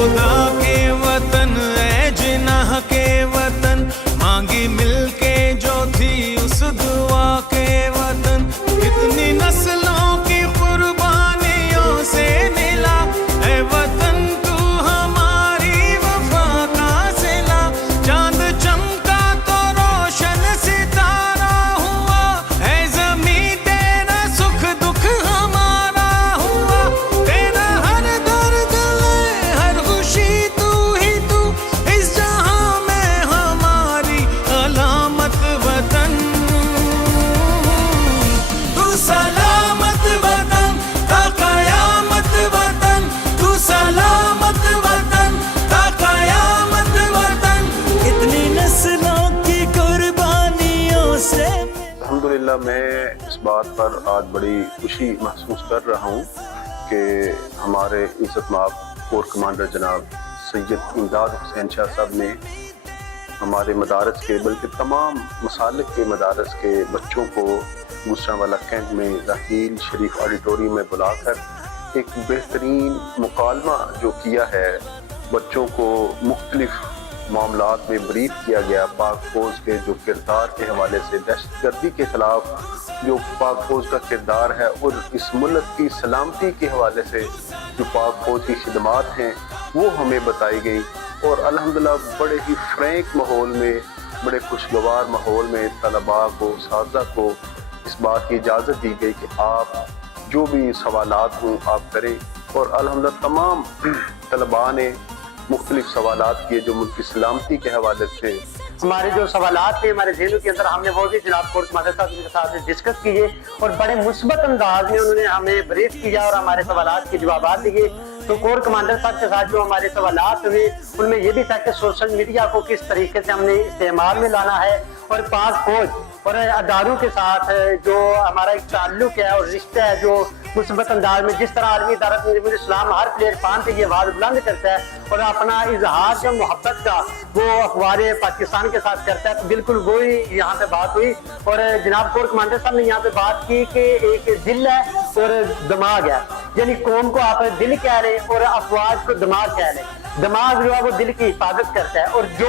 खुदा के वतन है जिन्ह के वतन, मांगी मिलके जो थी उस दुआ के वतन। कितनी नस्लों की कुर्बानियों से मिला है वतन तू हमारी वफा का सिला। चांद चमका तो रोशन सितारा हुआ, है ज़मीं तेरा सुख दुख हमारा हुआ। तेरा हर दर्द ले हर खुशी तू ही तू, इस जहां में हमारी अलामत वतन। तू सलामत वतन ता कयामत वतन, तू सलामत वतन ता कयामत वतन। कितनी नस्लों की कुर्बानियों से। अल्हम्दुलिल्लाह मैं इस बात पर आज बड़ी खुशी महसूस कर रहा हूँ कि हमारे इज़्ज़त-माब कोर कमांडर जनाब सैयद इमदाद हुसैन शाह साहब ने हमारे मदारस के बल्कि तमाम मसालिक के मदारस के बच्चों को गुजरांवाला कैंप में राहील शरीफ ऑडिटोरियम में बुलाकर एक बेहतरीन मुकालमा जो किया है, बच्चों को मुख्तलिफ मामलात में ब्रीफ किया गया। पाक फौज के जो किरदार के हवाले से, दहशतगर्दी के खिलाफ जो पाक फौज का किरदार है और इस मुल्क की सलामती के हवाले से जो पाक फौज की खिदमात हैं वो हमें बताई गई। और अल्हम्दुलिल्लाह बड़े ही फ्रैंक माहौल में, बड़े खुशगवार माहौल में तलबा को, साज़ा को इस बात की इजाज़त दी गई कि आप जो भी सवालात हों आप करें। और अल्हम्दुलिल्लाह तमाम तलबा ने मुख्तलिफ सवालात किए जो मुल्क की सलामती के हवाले से। हमारे जो सवालात थे हमारे जेलों के अंदर, हमने वो भी जनाब कोर कमांडर साहब के साथ डिस्कस किए और बड़े मुस्बत अंदाज में उन्होंने हमें ब्रीफ किया और हमारे सवालात के जवाब दिए। तो कोर कमांडर साहब के साथ जो हमारे सवालात हुए उनमें ये भी था कि सोशल मीडिया को किस तरीके से हमने इस्तेमाल में लाना है और पाक फौज और अदारों के साथ जो हमारा एक ताल्लुक है और रिश्ता है, जो मुस्बत अंदाज में जिस तरह आलमी इदारत इस्लाम हर प्लेटफार्म पे ये आवाज़ बुलंद करता है और अपना इजहार जो मोहब्बत का वो अखबार पाकिस्तान के साथ करता है, तो बिल्कुल वही यहाँ पे बात हुई। और जनाब कोर कमांडर साहब ने यहाँ पे बात की कि एक दिल है और दिमाग है, यानी कौम को आप दिल कह रहे और अफवाज को दिमाग कह रहे। दिमाग जो है वो दिल की हिफाजत करता है और जो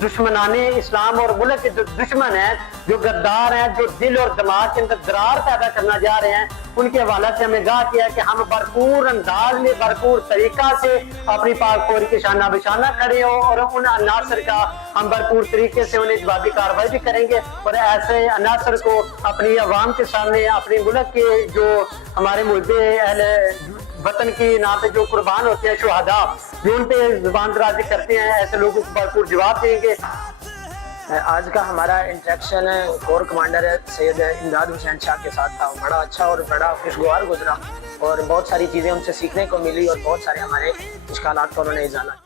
दुश्मनाने इस्लाम और मुल्क के जो दुश्मन हैं, जो गद्दार हैं, जो दिल और दिमाग के अंदर दरार पैदा करना जा रहे हैं, उनके हवाले से हमें कहा किया कि हम भरपूर अंदाज में, भरपूर तरीका से अपनी पाक फौज के शाना बिशाना खड़े हो और उन अनासर का हम भरपूर तरीके से उन्हें जवाबी कार्रवाई भी करेंगे। और ऐसे अनासर को अपनी आवाम के सामने, अपने मुल्क के जो हमारे मुद्दे अहले वतन की नाम पे जो कुर्बान होते हैं, शुहदा जो उन पे जुबान दराजी करते हैं, ऐसे लोगों को भरपूर जवाब देंगे। आज का हमारा इंटरेक्शन कोर कमांडर सैयद इमदाद हुसैन शाह के साथ था, बड़ा अच्छा और बड़ा खुशगवार गुजरा और बहुत सारी चीज़ें उनसे सीखने को मिली और बहुत सारे हमारे मुश्किलात को उन्होंने जाना।